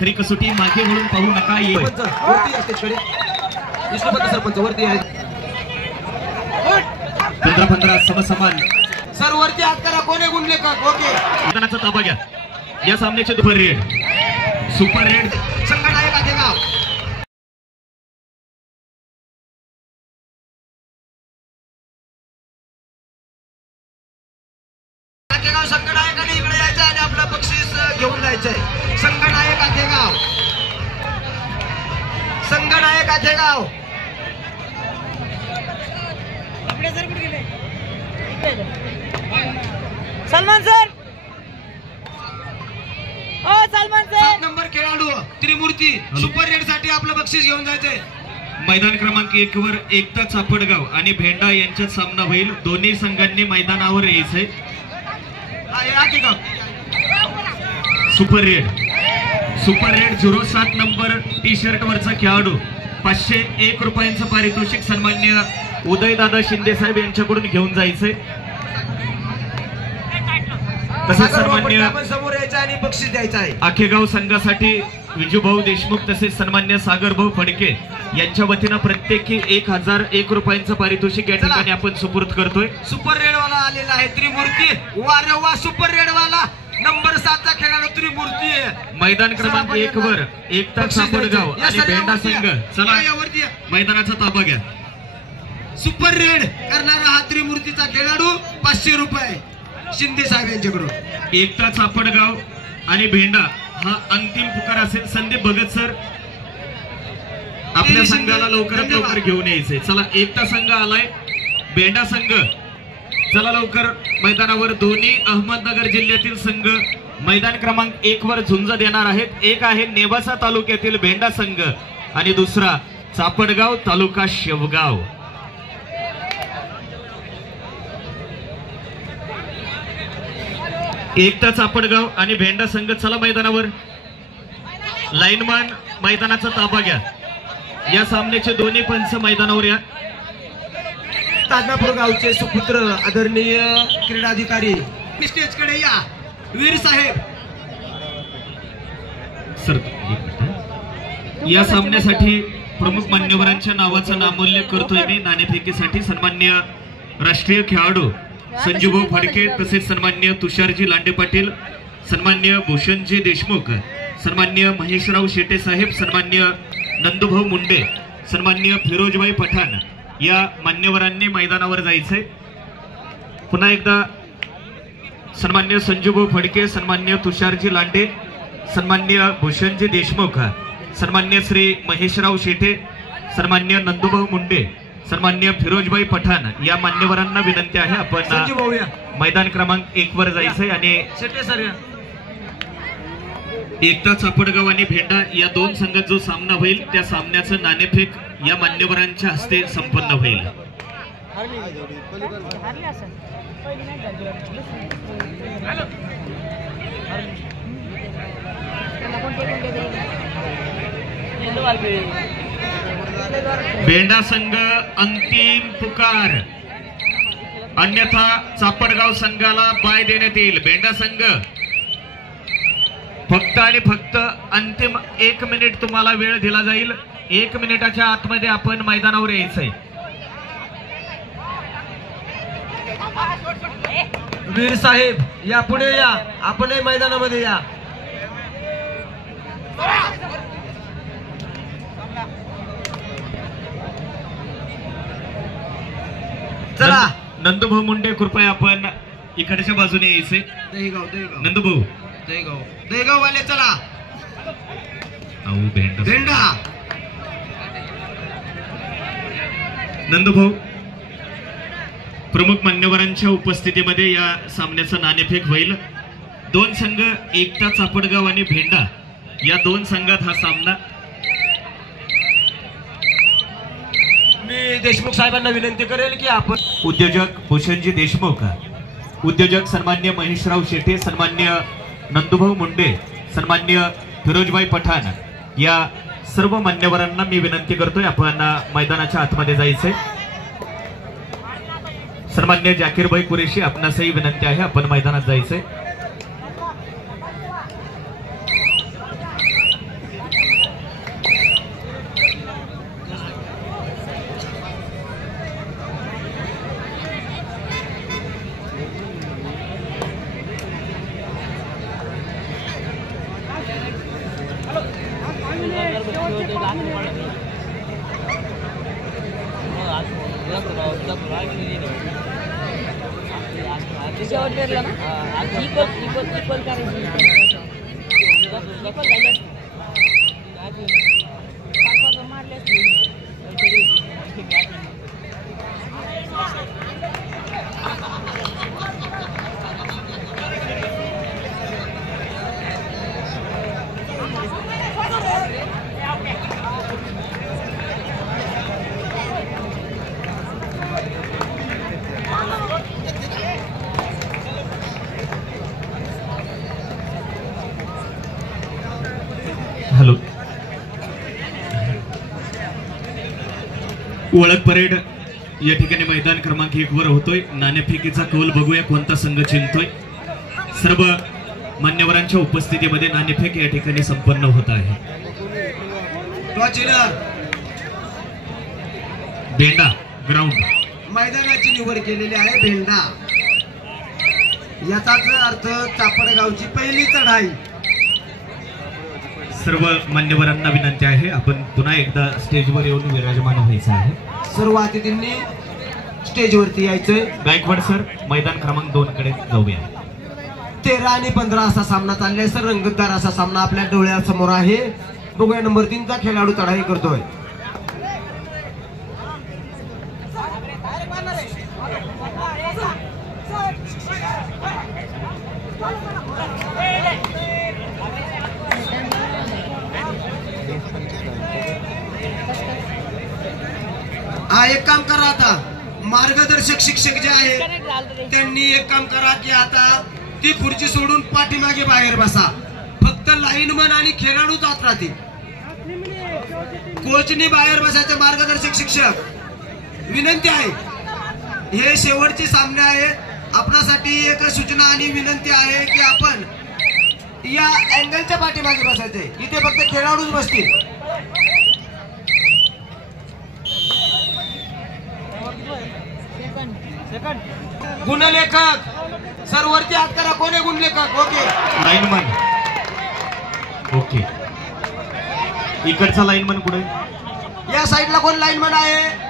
खरी कसोटी मागे वळून पाहू नका. सरपंच वरती आहे 15-15 समसमान. सर वरती हात करा. कोणी गुंडले का? ओके. मैदानाचा ताबा घ्या. या सामन्याचे सुपर रेड संघ नायक आखेगाव. आखेगाव संघ नायकाने इकडे यायचं आणि आपलं बक्षीस घेऊन जायचंय. संघ नायक आखेगाव. संघ नायक आखेगाव. सलमान सर. ओ सलमान सर. 7 नंबर खेळाडू त्रिमूर्ती सुपर रेड साठी आपलं बक्षीस घेऊन जायचंय. मैदान क्रमांक 1 वर एकता चापडगाव आणि भेंडा यांच्यात सामना होईल. दोन्ही संघांनी मैदानावर यायचंय. Super red 07 number T shirt वरचा खेळाडू 501 रुपयांचं पारितोषिक सन्मान्य उदयदादा शिंदे साहेब यांच्याकडून घेऊन जायचंय. तसेच सन्मान्य समोर यायचं आणि बक्षीस द्यायचं आहे. आखेगाव संघासाठी विजूभाऊ देशमुख तसेच सन्मान्य सागरभाऊ फडके यांच्या वतीनं प्रत्येकी 1001 रुपयांचं पारितोषिक या ठिकाणी आपण सुपूर्द करतोय. सुपर रेड वाला आलेला आहे त्रिमूर्ती. वारंवार सुपर रेड वाला नंबर 7 चा खेळाडू त्रिमूर्ती. मैदान क्रमांक 1 वर एकता चापडगाव आणि भेंडा संघ. चला मैदानाचा ताबा घ्या. सुपर रेड करणारा हा त्रिमूर्तीचा खेळाडू 500 रुपये शिंदे साहेब यांच्याकडून. एकता चापडगाव आणि भेंडा हा अंतिम पुकार असेल. संदीप भगत सर आपल्या संघाला लवकरात लवकर घेऊन यायचंय. चला एकता संघ आलाय. भेंडा संघ चला लवकर मैदानावर. दोन्ही अहमदनगर जिल्ह्यातील संघ मैदान क्रमांक 1 वर झुंज देणार आहेत. एक आहे नेवासा तालुक्यातील भेंडा संघ आणि दुसरा चापडगाव तालुका शेवगाव. एकता चापडगाव आणि भेंडा संघ चला मैदानावर. लाईनमन मैदानाचा ताबा घ्या. या सामन्याचे दोन्ही पंच मैदानावर या. ताजनापूर गावचे सुपुत्र आदरणीय क्रीडाधिकारी स्टेजकडे या. वीर साहेब सर या सामन्यासाठी प्रमुख मान्यवरांच्या नावाचा नामोल्लेख करतोय मी. नाणेफेकीसाठी सन्मान्य राष्ट्रीय खेळाडू संजूभाऊ फडके तसेच सन्मान्य तुषारजी लांडे पाटील, सन्मान्य भूषणजी देशमुख, सन्मान्य महेशराव शेटे साहेब, सन्मान्य नंदूभाऊ मुंडे, सन्मान्य फिरोजभाई पठाण या मान्यवरांनी मैदानावर जायचंय. पुन्हा एकदा सन्मान्य संजूभाऊ फडके, सन्मान्य तुषारजी लांडे, सन्मान्य भूषणजी देशमुख, सन्मान्य श्री महेशराव शेटे, सन्मान्य नंदूभाऊ मुंडे, सन्मान्य फिरोजभाई पठाण या मान्यवरांना विनंती आहे आपण मैदान क्रमांक 1 वर जायचंय. आणि शेटे सर एकता चापडगाव आणि भेंडा या दोन संघात जो सामना होईल त्या सामन्याचं नाणेफेक या मान्यवरांच्या हस्ते संपन्न होईल. भेंडा संघ अंतिम पुकार, अन्यथा चापडगाव संघाला बाय देण्यात येईल. भेंडा संघ फक्त आणि फक्त अंतिम 1 मिनिट तुम्हाला वेळ दिला जाईल. 1 मिनिटाच्या आतमध्ये आपण मैदानावर यायचंय. वीर साहेब या पुढे या, आपणही मैदानामध्ये या. चला नंदूभाऊ मुंडे कृपया आपण इकडच्या बाजूने यायचे. दहीगाव नंदूभाऊ दहीगाव वाले चला. भेंडा नंदूभाऊ प्रमुख मान्यवरांच्या उपस्थितीमध्ये या सामन्याचं नाणेफेक होईल. दोन संघ एकता चापडगाव आणि भेंडा या दोन संघात हा सामना. मी देशमुख साहेबांना विनंती करेल की आपण उद्योजक भूषणजी देशमुख, उद्योजक सन्मान्य महेशराव शेटे, सन्मान्य नंदूभाऊ मुंडे, सन्मान्य फिरोजभाई पठाण या सर्व मान्यवरांना मी विनंती करतोय आपण मैदानाच्या आतमध्ये जायचंय. सन्मान्य जाकीरभाई कुरेशी आपणासही विनंती आहे आपण मैदानात जायचंय. हॅलो. ओळख परेड या ठिकाणी मैदान क्रमांक 1 वर होतोय. नाणेफेकीचा कौल बघूया कोणता संघ जिंकतोय. सर्व मान्यवरांच्या उपस्थितीमध्ये नाणेफेक या ठिकाणी संपन्न होत आहे. बेंडा ग्राउंड मैदानाची निवड केलेली आहे. बेंडा याचाच अर्थ चापडगावची पहिली चढाई. सर्व मान्यवरांना विनंती आहे आपण पुन्हा एकदा स्टेजवर येऊन विराजमान व्हायचं आहे. सर्व अतिथींनी स्टेजवरती यायचंय. गायकवाड सर मैदान क्रमांक 2 कडे जाऊया. 13 आणि 15 असा सामना चाललाय सर. रंगतदार असा सामना आपल्या डोळ्यासमोर आहे. बघूया नंबर 3 चा खेळाडू चढाई करतोय. हा एक काम करा आता मार्गदर्शक शिक्षक जे आहेत त्यांनी एक काम करा की आता ती खुर्ची सोडून पाठीमागे बाहेर बसा. फक्त लाईनमन आणि खेळाडू जात राहतील. कोचनी बाहेर बसायचे. मार्गदर्शक शिक्षक विनंती आहे. हे शेवटचे सामने आहेत. आपणासाठी एक सूचना आणि विनंती आहे की आपण या अँगलच्या पाठीमागे बसायचे. इथे फक्त खेळाडूच बसतील. गुणलेखक सर वरती हात करा. कोण आहे गुणलेखक? Okay lineman. ओके इकडचा लाईनमन कुठे? या साईडला कोण लाईनमन आहे?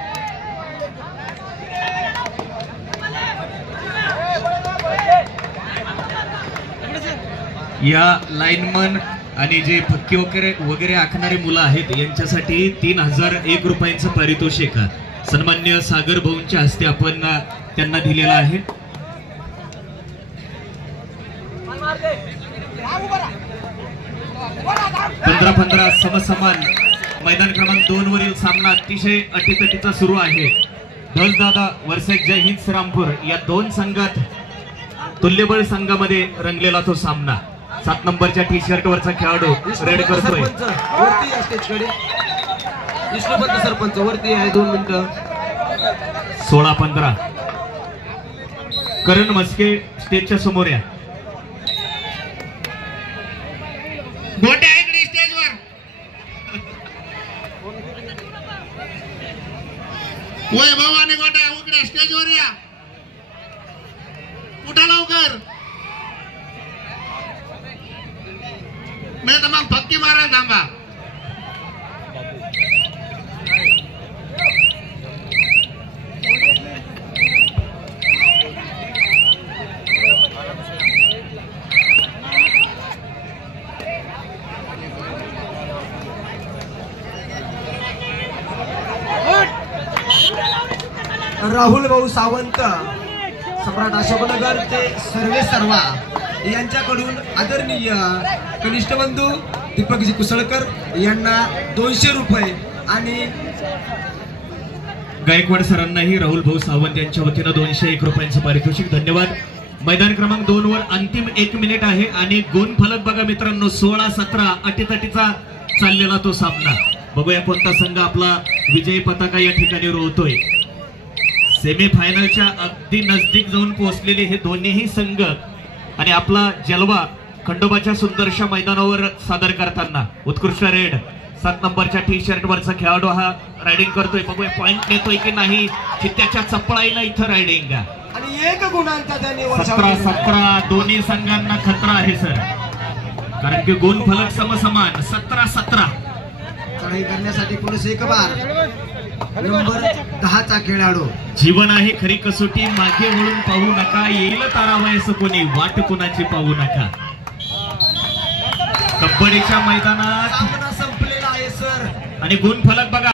या लाईनमन आणि जे फक्की वगैरे आखणारे मुलं आहेत यांच्यासाठी 3001 रुपयांचं पारितोषिक सन्मान्य सागर भाऊंच्या हस्ते आपण त्यांना दिलेला आहे. 15-15 समसमान मैदान क्रमांक 2 वरील सामना अतिशय अटीतटीचा सुरू आहे. ढोलदादा वर्सेस जय हिंद श्रीरामपूर या 2 संघात तुल्यबळ संघामध्ये रंगलेला तो सामना. 7 नंबरच्या टी शर्ट वरचा खेळाडू रेड करतोय. विष्णुपंत सरपंच वरती आहे. 2 मिनिटं. 16-15 करण मस्के स्टेजच्या समोर या. गोट्या इकडे स्टेजवर. वैभव आणि गोट्या इकडे स्टेजवर या. उठा लवकर नाही तर मग फक्की मारायला थांबा. राहुल भाऊ सावंत सम्राट अशोकनगर ते सर्वे सर्वा यांच्याकडून आदरणीय कनिष्ठ बंधू दीपकजी कुसळकर यांना 200 रुपये आणि गायकवाड सरांनाही राहुल भाऊ सावंत यांच्या वतीनं 201 रुपयांचं पारितोषिक. धन्यवाद. मैदान क्रमांक 2 वर अंतिम 1 मिनिट आहे आणि गुणफलक बघा मित्रांनो 16-17 अटीतटीचा चाललेला तो सामना. बघूया कोणता संघ आपला विजयी पताका या ठिकाणी रोवतोय. सेमीफायनलच्या अगदी नजदीक जाऊन पोहोचलेले हे दोन्हीही संघ आणि आपला जलवा खंडोबाच्या सुंदरशा मैदानावर सादर करताना उत्कृष्ट रेड 7 नंबरच्या टी शर्ट वरचा खेळाडू हा रायडिंग करतोय. बघूया पॉइंट नेतोय की नाही. चित्त्याच्या चपळाईला इथं रायडिंग आणि 1 गुणांचा त्यांनी 17-17 दोन्ही संघांना खतरा आहे सर. कारण की गुणफलक समसमान 17-17. लढाई करण्यासाठी पुरुष एक बार नंबर 10 चा खेळाडू. जीवन आहे खरी कसोटी, मागे वळून पाहू नका, येईल तारावयस कोणी, वाट कोणाची पाहू नका. कबड्डीच्या मैदानात सामना संपलेला आहे सर. आणि गुणफलक बघा,